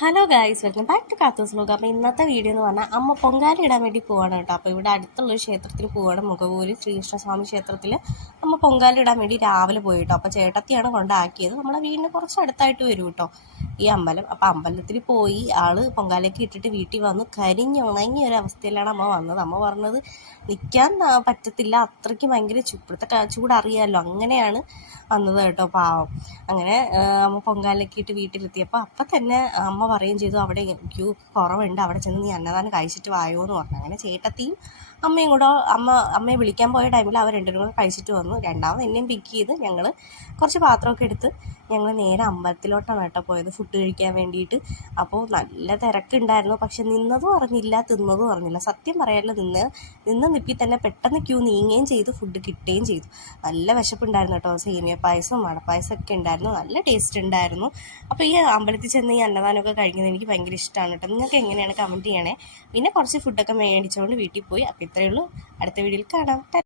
Hello guys, welcome back to Kathu's vlog. അപ്പോൾ ഇന്നത്തെ video എന്ന് പറഞ്ഞാൽ അമ്മ പൊങ്കാല ഇടാൻ വേണ്ടി പോവാണ് കേട്ടോ. അപ്പോൾ ഇവിടെ അടുത്തുള്ളൊരു ക്ഷേത്രത്തിൽ പോവാണ്, മുഖവൂര് ശ്രീകൃഷ്ണസ്വാമി ക്ഷേത്രത്തിൽ. അമ്മ പൊങ്കാല ഇടാൻ വേണ്ടി രാവിലെ പോയി കേട്ടോ. അപ്പോൾ ചേട്ടത്തിയാണ് കൊണ്ടാക്കിയത്. നമ്മളെ വീടിന് കുറച്ച് അടുത്തായിട്ട് വരും കേട്ടോ ഈ അമ്പലം. അപ്പോൾ അമ്പലത്തിൽ പോയി ആള് പൊങ്കാലയൊക്കെ ഇട്ടിട്ട് വീട്ടിൽ വന്നു. കരിഞ്ഞുണങ്ങിയ ഒരു അവസ്ഥയിലാണ് അമ്മ വന്നത്. അമ്മ പറഞ്ഞത് നിൽക്കാൻ പറ്റത്തില്ല, അത്രയ്ക്ക് ഭയങ്കര ഇപ്പോഴത്തെ ചൂടറിയാമല്ലോ, അങ്ങനെയാണ് വന്നത് കേട്ടോ, പാവം. അങ്ങനെ അമ്മ പൊങ്കാലൊക്കെ ഇട്ട് വീട്ടിലെത്തിയപ്പോൾ അപ്പം തന്നെ അമ്മ പറയുകയും ചെയ്തു, അവിടെ ക്യൂ കുറവുണ്ട്, അവിടെ ചെന്ന് നീ അന്നദാനം കഴിച്ചിട്ട് വായോ എന്ന് പറഞ്ഞു. അങ്ങനെ ചേട്ടത്തിയും അമ്മയും കൂടെ അമ്മയെ വിളിക്കാൻ പോയ ടൈമിൽ അവർ രണ്ടുപേരും കൂടെ കഴിച്ചിട്ട് വന്നു. രണ്ടാമത് എന്നെയും പിക്ക് ചെയ്ത് ഞങ്ങൾ കുറച്ച് പാത്രമൊക്കെ എടുത്ത് ഞങ്ങൾ നേരെ അമ്പലത്തിലോട്ടാണ് കേട്ടോ പോയത് ഫുഡ് കഴിക്കാൻ വേണ്ടിയിട്ട്. അപ്പോൾ നല്ല തിരക്കുണ്ടായിരുന്നു, പക്ഷെ നിന്നതും അറിഞ്ഞില്ല തിന്നതും അറിഞ്ഞില്ല. സത്യം പറയാമല്ലോ, നിന്ന് നിപ്പിൽ തന്നെ പെട്ടെന്ന് ക്യൂ നീങ്ങുകയും ചെയ്തു, ഫുഡ് കിട്ടുകയും ചെയ്തു. നല്ല വിശപ്പുണ്ടായിരുന്നു കേട്ടോ. സേമിയ പായസവും വടപ്പായസം ഒക്കെ ഉണ്ടായിരുന്നു, നല്ല ടേസ്റ്റ് ഉണ്ടായിരുന്നു. അപ്പോൾ ഈ അമ്പലത്തിൽ ചെന്ന് ഈ അന്നദാനമൊക്കെ കഴിക്കുന്നത് എനിക്ക് ഭയങ്കര ഇഷ്ടമാണ് കേട്ടോ. നിങ്ങൾക്ക് എങ്ങനെയാണ് കമൻറ്റ് ചെയ്യണേ. പിന്നെ കുറച്ച് ഫുഡൊക്കെ മേടിച്ചുകൊണ്ട് വീട്ടിൽ പോയി. അപ്പോൾ ഇത്രയേ ഉള്ളൂ. അടുത്ത വീഡിയോയിൽ കാണാം.